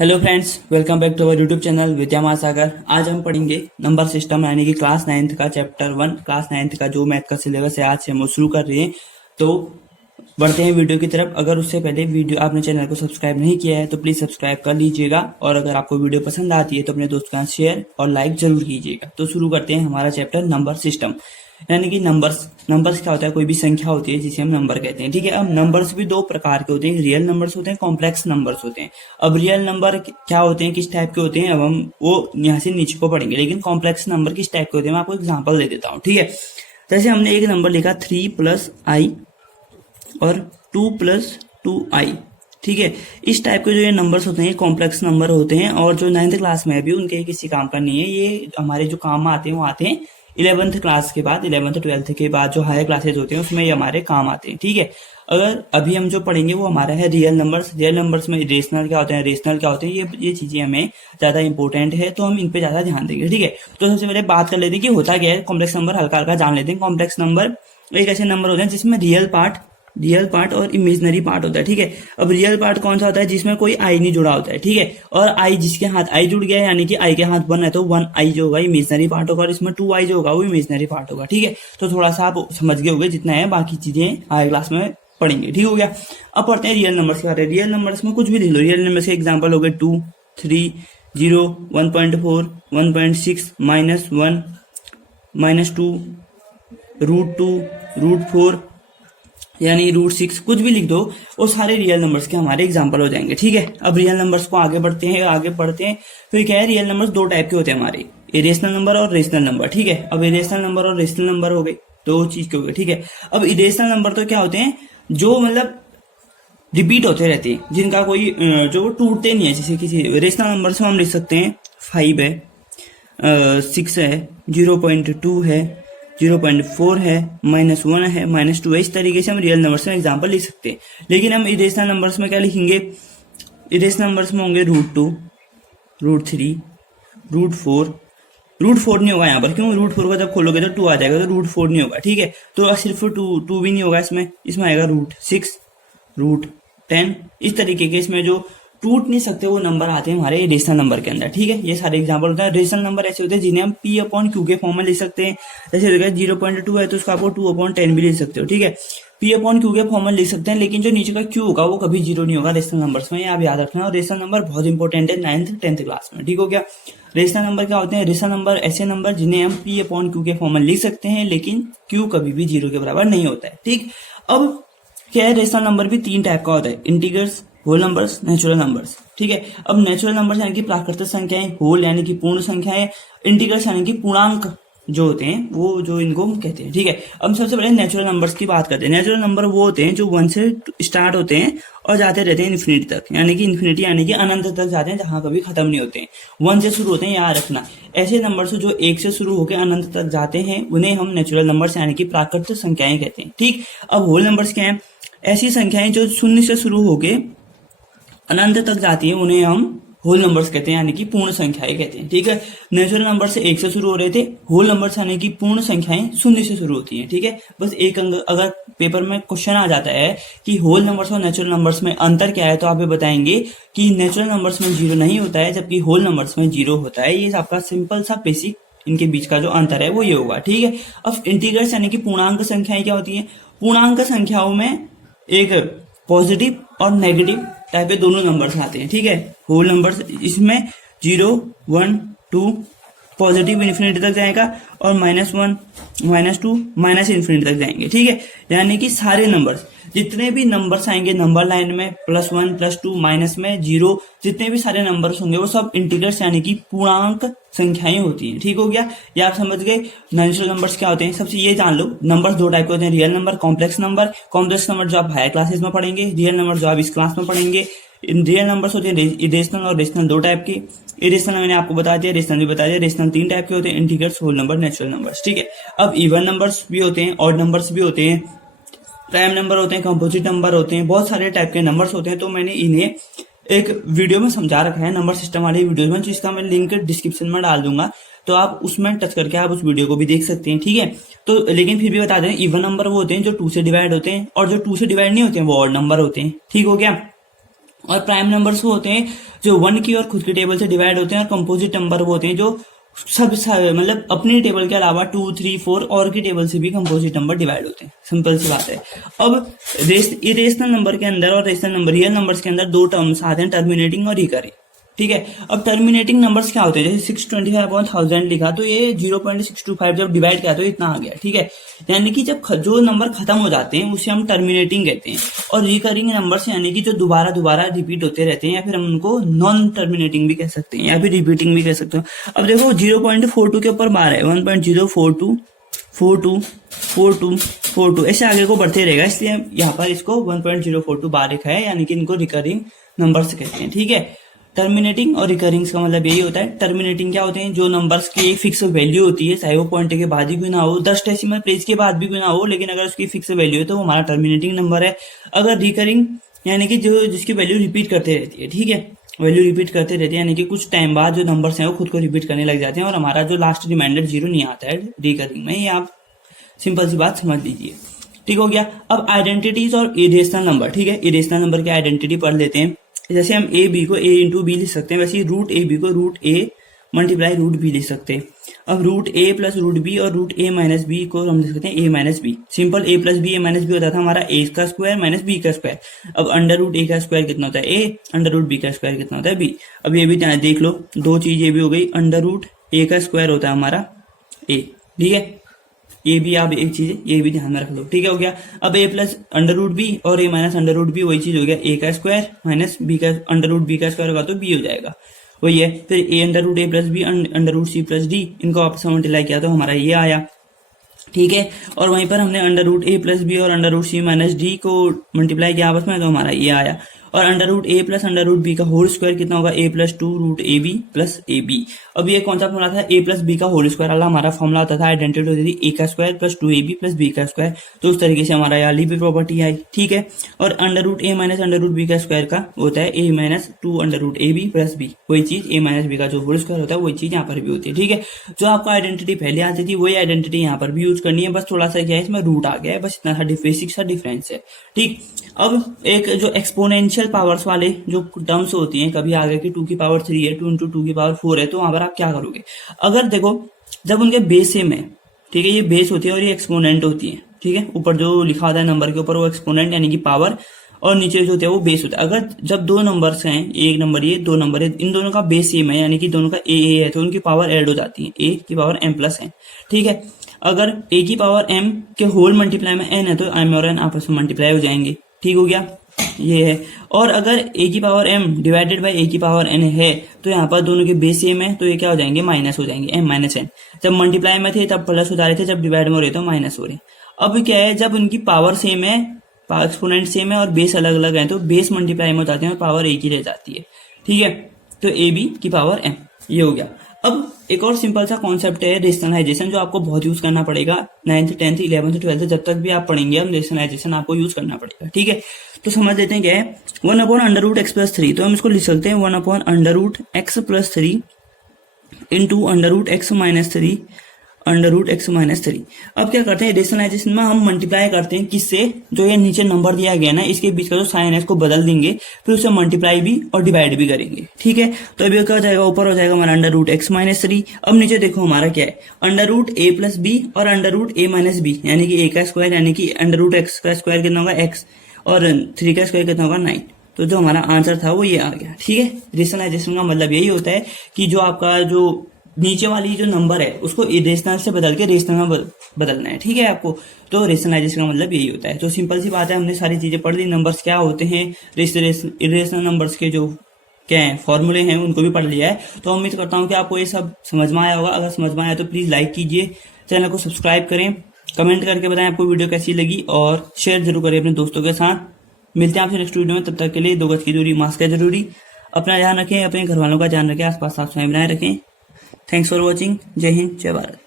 Hello friends, welcome back to our YouTube channel Vidya Mahasagar. आज हम पढ़ेंगे नंबर सिस्टम यानी कि क्लास 9th का चैप्टर 1। क्लास 9th का जो मैथ का सिलेबस है आज से हम शुरू कर रहे हैं। तो बढ़ते हैं वीडियो की तरफ। अगर उससे पहले वीडियो आपने चैनल को सब्सक्राइब नहीं किया है तो प्लीज सब्सक्राइब कर लीजिएगा, और अगर आपको वीडियो पसंद आती है तो अपने दोस्तों के साथ शेयर और लाइक जरूर कीजिएगा। तो शुरू करते हैं हमारा चैप्टर नंबर सिस्टम यानी कि नंबर्स क्या होता है, कोई भी संख्या होती है जिसे हम नंबर कहते हैं। ठीक है, अब नंबर्स भी दो प्रकार के होते हैं, रियल नंबर्स होते हैं, कॉम्प्लेक्स नंबर्स होते हैं। अब रियल नंबर क्या होते हैं, किस टाइप के होते हैं, अब हम वो यहाँ से नीचे को पढ़ेंगे। लेकिन कॉम्प्लेक्स नंबर किस टाइप के होते हैं मैं आपको एग्जाम्पल दे देता हूँ। ठीक है, जैसे हमने एक नंबर लिखा 3+i और 2+2i। ठीक है, इस टाइप के जो ये नंबर्स होते हैं कॉम्प्लेक्स नंबर होते हैं, और जो 9th क्लास में अभी उनके किसी काम का नहीं है। ये हमारे जो काम आते हैं वो आते हैं 11th क्लास के बाद, 11th 12th के बाद जो हायर क्लासेज होते हैं उसमें ये हमारे काम आते हैं। ठीक है, अगर अभी हम जो पढ़ेंगे वो हमारा है रियल नंबर्स। रियल नंबर्स में रेशनल क्या होते हैं, रेशनल क्या होते हैं, ये चीजें हमें ज्यादा इंपॉर्टेंट है, तो हम इन पे ज्यादा ध्यान देंगे। ठीक है, तो सबसे पहले बात कर लेते हैं कि होता क्या है कॉम्प्लेक्स नंबर, हल्का हल्का जान लेते हैं। कॉम्प्लेक्स नंबर एक ऐसे नंबर होते हैं जिसमें रियल पार्ट और इमेजिनरी पार्ट होता है। ठीक है, अब रियल पार्ट कौन सा होता है, जिसमें कोई आई नहीं जुड़ा होता है। ठीक है, और आई जिसके हाथ आई जुड़ गया है यानी कि आई के हाथ 1 है तो 1i जो होगा इमेजिनरी पार्ट होगा, और इसमें 2i जो होगा वो इमेजिनरी पार्ट होगा। ठीक है, तो थोड़ा सा आप समझ गए होंगे, जितना है बाकी चीजें हायर क्लास में पढ़ेंगे। ठीक हो गया, अब पढ़ते हैं रियल नंबर्स के बारे में। रियल नंबर्स में कुछ भी लिख लो। रियल नंबर के एग्जाम्पल हो गए 2, 3, 0, 1.4, 1.6, -1, -2, √2, √4 यानी √6, कुछ भी लिख दो, वो सारे रियल नंबर्स के हमारे एग्जांपल हो जाएंगे। ठीक है, अब रियल नंबर्स को आगे बढ़ते हैं। तो क्या है, रियल नंबर्स दो टाइप के होते हैं हमारे, इरेशनल नंबर और रेशनल नंबर। ठीक है, अब इरेशनल नंबर और रेशनल नंबर हो गए, दो चीज के हो गए। ठीक है, अब इरेशनल नंबर तो क्या होते हैं, जो मतलब रिपीट होते रहते हैं, जिनका कोई जो टूटते नहीं है। जैसे किसी रेशनल नंबर से हम लिख सकते हैं 5 है, 6 है, 0.2 है, 0.4 है, -1 है, -2 है। इस तरीके से हम रियल नंबर्स में एग्जांपल लिख सकते हैं। लेकिन हम इरेशनल नंबर्स में क्या लिखेंगे, इरेशनल नंबर्स में होंगे √2, √3, √4। √4 नहीं होगा यहाँ पर, क्यों, √4 का जब खोलोगे तो 2 आ जाएगा, तो √4 नहीं होगा। ठीक है, तो सिर्फ 2 भी नहीं होगा, इसमें आएगा √6, √10। इस तरीके के इसमें जो टूट नहीं सकते वो नंबर आते हैं हमारे रेशनल नंबर के अंदर। ठीक है, ये सारे एग्जांपल होते हैं। रेशनल नंबर ऐसे होते हैं जिन्हें हम P/Q के फॉर्म में लिख सकते हैं। जैसे 0.2 है तो उसका आपको 2/10 भी लिख सकते हो। ठीक है, P/Q के फॉर्म में लिख सकते हैं, लेकिन जो नीचे का Q होगा वो कभी 0 नहीं होगा रेशनल नंबर्स में, आप याद रखना। और रेशनल नंबर बहुत इंपॉर्टेंट है 9th 10th क्लास में। ठीक हो गया, रेशनल नंबर क्या होते हैं, रेशनल नंबर ऐसे नंबर जिन्हें हम P/Q के फॉर्म में लिख सकते हैं, लेकिन Q कभी भी 0 के बराबर नहीं होता है। ठीक, अब क्या है, रेशनल नंबर भी 3 टाइप का होता है, integers, whole numbers, natural numbers. ठीक है, अब नेचुरल नंबर्स यानी कि प्राकृतिक संख्याएं, होल यानी कि पूर्ण संख्याएं, इंटीग्रल्स यानी कि पूर्णांक जो होते हैं वो जो इनको हम कहते हैं। ठीक है, अब सबसे पहले नेचुरल नंबर्स की बात करते हैं। नेचुरल नंबर वो होते हैं जो 1 से स्टार्ट होते हैं और जाते रहते हैं इन्फिनिटी तक, यानी कि इन्फिनिटी यानी कि अनंत तक जाते हैं, जहां कभी खत्म नहीं होते हैं। 1 से शुरू होते हैं, याद रखना। ऐसे नंबर्स जो 1 से शुरू होकर अनंत तक जाते हैं उन्हें हम नेचुरल नंबर्स यानी कि प्राकृतिक संख्याएं कहते हैं। ठीक, अब होल नंबर्स क्या है, ऐसी संख्याएं जो 0 से शुरू होके अनंत तक जाती है उन्हें हम होल नंबर्स कहते हैं, यानी कि पूर्ण संख्याएं कहते हैं। ठीक है, नेचुरल नंबर से 1 से शुरू हो रहे थे, होल नंबर्स यानी कि पूर्ण संख्याएं 0 से शुरू होती हैं। ठीक है, बस एक अगर पेपर में क्वेश्चन आ जाता है कि होल नंबर्स और नेचुरल नंबर्स में अंतर क्या है, तो आप ये बताएंगे कि नेचुरल नंबर्स में 0 नहीं होता है जबकि होल नंबर्स में 0 होता है। ये आपका सिंपल सा बेसिक इनके बीच का जो अंतर है वो ये होगा। ठीक है, अब इंटीजर्स यानी कि पूर्णांक संख्याएं क्या होती है, पूर्णांक संख्याओं में एक पॉजिटिव और नेगेटिव टाइप के दोनों नंबर्स आते हैं। ठीक है, होल नंबर्स इसमें 0, 1, 2 पॉजिटिव इन्फिनिटी तक जाएगा, और -1, -2 माइनस इन्फिनिटी तक जाएंगे। ठीक है, यानी कि सारे नंबर्स जितने भी नंबर्स आएंगे नंबर लाइन में, +1, +2, माइनस में 0, जितने भी सारे नंबर्स होंगे वो सब इंटीजर्स यानी कि पूर्णांक संख्याएं होती हैं। ठीक हो गया, ये आप समझ गए। नेचुरल नंबर्स क्या होते हैं, सबसे ये जान लो, नंबर्स दो टाइप के होते हैं, real number, complex number. Complex number जो आप हायर क्लासेस में पढ़ेंगे, रियल नंबर जो आप इस क्लास में पढ़ेंगे। रियल नंबर्स होते हैं इरेशनल और रेशनल दो टाइप के। इरेशनल मैंने आपको बता दिया, रेशनल भी बता दिया। रेशनल 3 टाइप के होते हैं, integers, whole number, natural numbers. ठीक है, अब इवन नंबर्स भी होते हैं, ऑड नंबर्स भी होते हैं, प्राइम नंबर होते हैं, कंपोजिट नंबर होते हैं, बहुत सारे टाइप के नंबर्स होते हैं। तो मैंने इन्हें एक वीडियो में समझा रखा है, नंबर सिस्टम वाली वीडियो में, जिसका मैं लिंक डिस्क्रिप्शन में डाल दूंगा, तो आप उसमें टच करके आप उस वीडियो को भी देख सकते हैं। ठीक है, तो लेकिन फिर भी बता दें, इवन नंबर वो होते हैं जो 2 से डिवाइड होते हैं, और जो 2 से डिवाइड नहीं होते हैं वो ऑड नंबर होते हैं। ठीक हो गया, और प्राइम नंबर्स वो होते हैं जो 1 की और खुद की टेबल से डिवाइड होते हैं, और कंपोजिट नंबर वो होते हैं जो सब मतलब अपनी टेबल के अलावा 2, 3, 4 और की टेबल से भी कंपोजिट नंबर डिवाइड होते हैं। सिंपल सी बात है। अब इरेशनल नंबर के अंदर और रेशनल नंबर, रियल नंबर्स के अंदर दो टर्म्स आते हैं, टर्मिनेटिंग और रिकरिंग। ठीक है। अब टर्मिनेटिंग नंबर्स क्या होते हैं, जैसे 625/1000 लिखा तो ये 0.625 जब डिवाइड किया तो इतना आ गया। ठीक है। यानी कि जब जो नंबर खत्म हो जाते हैं उसे हम टर्मिनेटिंग कहते हैं। और रिकरिंग नंबर्स यानी कि जो दोबारा दोबारा रिपीट होते रहते हैं, या फिर हम उनको नॉन टर्मिनेटिंग भी कह सकते हैं, या फिर रिपीटिंग भी कह सकते हो। अब देखो 0.42 के ऊपर बार है, 1.042 42 42 42 ऐसे आगे को बढ़ते रहेगा, इसलिए यहाँ पर इसको 1.042 बार लिखा है, यानी कि इनको रिकरिंग नंबर्स कहते हैं। ठीक है। टर्मिनेटिंग और रिकरिंग का मतलब यही होता है। टर्मिनेटिंग क्या होते हैं, जो नंबर्स की फिक्स वैल्यू होती है, चाहे वो पॉइंट के बाद ही क्यों ना हो, 10 डेसिमल प्लेस के बाद भी क्यों ना हो, लेकिन अगर उसकी फिक्स वैल्यू है तो वो हमारा टर्मिनेटिंग नंबर है। अगर रिकरिंग यानी कि जो जिसकी वैल्यू रिपीट करते रहती है। ठीक है। वैल्यू रिपीट करते रहते हैं, यानी कि कुछ टाइम बाद जो नंबर्स हैं वो खुद को रिपीट करने लग जाते हैं, और हमारा जो लास्ट रिमाइंडर 0 नहीं आता है रिकरिंग में। ये आप सिंपल सी बात समझ लीजिए। ठीक हो गया। अब आइडेंटिटीज और इरेशनल नंबर। ठीक है। इरेशनल नंबर की आइडेंटिटी पढ़ लेते हैं। जैसे हम ए बी को a इंटू बी लिख सकते हैं, वैसे ही रूट ए बी को root A multiply root B लिख सकते हैं। अब root A plus root B और रूट ए माइनस बी को हम लिख सकते हैं ए माइनस बी। सिंपल ए प्लस बी ए माइनस बी होता था हमारा ए का स्क्वायर माइनस बी का स्क्वायर। अब अंडर रूट ए का स्क्वायर कितना होता है ए, अंडर रूट बी का स्क्वायर कितना होता है बी। अब ये भी देख लो, दो चीज ये भी हो गई, अंडर रूट ए का स्क्वायर होता है हमारा ए। ठीक है। ये भी आप एक चीज है, ये भी ध्यान में रख लो। ठीक है, हो गया। अब A plus under root B और A minus under root B, वही चीज हो गया, ए का स्क्वायर माइनस बी का अंडर रूट बी का स्क्वायर होगा तो बी हो जाएगा, वही है। फिर A under root A plus B under root C plus D, इनको आपस में मल्टीप्लाई किया तो हमारा ये आया। ठीक है। और वहीं पर हमने under root A plus B और under root C minus D को मल्टीप्लाई किया आपस में तो हमारा ये आया। और under root A plus under root B का होल स्क्वायर कितना होगा, A plus 2 root A B plus A B. अब ये कौन सा फॉर्मूला था, ए प्लस बी का होल स्क्वायर वाला हमारा फॉर्मूला होता था। आइडेंटिटी होती थी ए का square plus 2ab plus B का स्क्वायर। तो उस तरीके से हमारा यहाँ भी प्रॉपर्टी आई। ठीक है। और under root A minus under root B का स्क्वायर का होता है A minus 2 under root A B plus B, वही चीज ए माइनस बी का जो होल स्क्वायर होता है वही चीज यहाँ पर भी होती है। ठीक है। जो आपको आइडेंटिटी पहले आती थी वही आइडेंटिटी यहाँ पर भी यूज करनी है, बस थोड़ा सा क्या है इसमें रूट आ गया है, बस इतना सा बेसिक सा डिफरेंस है। ठीक। अब एक जो एक्सपोनेंशियल पावर्स वाले जो टर्म्स होती हैं, कभी आगे की 2 की पावर 3 है, 2 इंटू 2 की पावर 4 है, तो वहां पर आप क्या करोगे, अगर देखो जब उनके बेस सेम है, ठीक है, ये बेस होती है और ये एक्सपोनेंट होती है। ठीक है। ऊपर जो लिखा होता है नंबर के ऊपर वो एक्सपोनेंट यानी कि पावर, और नीचे जो होता है वो बेस होता है। अगर जब दो नंबर्स हैं, एक नंबर ये दो नंबर है, इन दोनों का बेस सेम है यानी कि दोनों का ए है, तो उनकी पावर ऐड हो जाती है, ए की पावर m प्लस है। ठीक है। अगर ए की पावर m के होल मल्टीप्लाई में n है तो m और n आपस में मल्टीप्लाई हो जाएंगे। ठीक हो गया, ये है। और अगर a की power m divided by a की पावर n है तो यहाँ पर दोनों के बेस सेम है, तो ये क्या हो जाएंगे, माइनस हो जाएंगे, m माइनस n। जब मल्टीप्लाई में थे तब प्लस हो जा रहे थे, जब डिवाइड में हो रहे तो माइनस हो रहे। अब क्या है, जब उनकी पावर सेम है, एक्सपोनेंट सेम है और बेस अलग अलग है, तो बेस मल्टीप्लाई में हो जाते हैं और पावर एक ही रह जाती है। ठीक है। तो ए बी की पावर m, ये हो गया। अब एक और सिंपल सा कॉन्सेप्ट है रेशनलाइजेशन, जो आपको बहुत यूज करना पड़ेगा 9th 10th 11th 12th जब तक भी आप पढ़ेंगे हम रेशनलाइजेशन आपको यूज करना पड़ेगा। ठीक है। तो समझ लेते हैं क्या है, 1/√x+3, तो हम इसको लिख सकते हैं 1/√x+3 इंटू √x-3 √x-3। अब क्या करते हैं रेशनलाइजेशन में, हम मल्टीप्लाई करते हैं किससे, जो ये नीचे नंबर दिया गया ना इसके बीच का जो साइन है इसको बदल देंगे, फिर उसे मल्टीप्लाई भी और डिवाइड भी करेंगे। ठीक है। तो अभी क्या हो जाएगा, ऊपर हो जाएगा हमारा √x-3। अब नीचे देखो हमारा क्या है, √a प्लस बी और √a - b, यानी कि a का स्क्वायर यानी कि √x का स्क्वायर कितना होगा x, और 3 का स्क्वायर कितना होगा 9। तो जो हमारा आंसर था वो ये आ गया। ठीक है। रेशनलाइजेशन का मतलब यही होता है कि जो आपका जो नीचे वाली जो नंबर है उसको इरेशनल से बदल के रेशनल में बदलना है। ठीक है आपको, तो रेशनलाइजेशन का मतलब यही होता है। तो सिंपल सी बात है, हमने सारी चीजें पढ़ ली, नंबर्स क्या होते हैं, इरेशनल नंबर्स के जो क्या है फॉर्मूले हैं उनको भी पढ़ लिया है। तो उम्मीद करता हूँ कि आपको ये सब समझ में आया होगा। अगर समझ में आया तो प्लीज लाइक कीजिए, चैनल को सब्सक्राइब करें, कमेंट करके बताएं आपको वीडियो कैसी लगी, और शेयर जरूर करें अपने दोस्तों के साथ। मिलते हैं आपसे नेक्स्ट वीडियो में, तब तक के लिए 2 गज की दूरी, मास्क है जरूरी, अपना ध्यान रखें, अपने घर वालों का ध्यान रखें, आसपास साफ सफाई बनाए रखें। Thanks for watching. जय हिंद, जय भारत।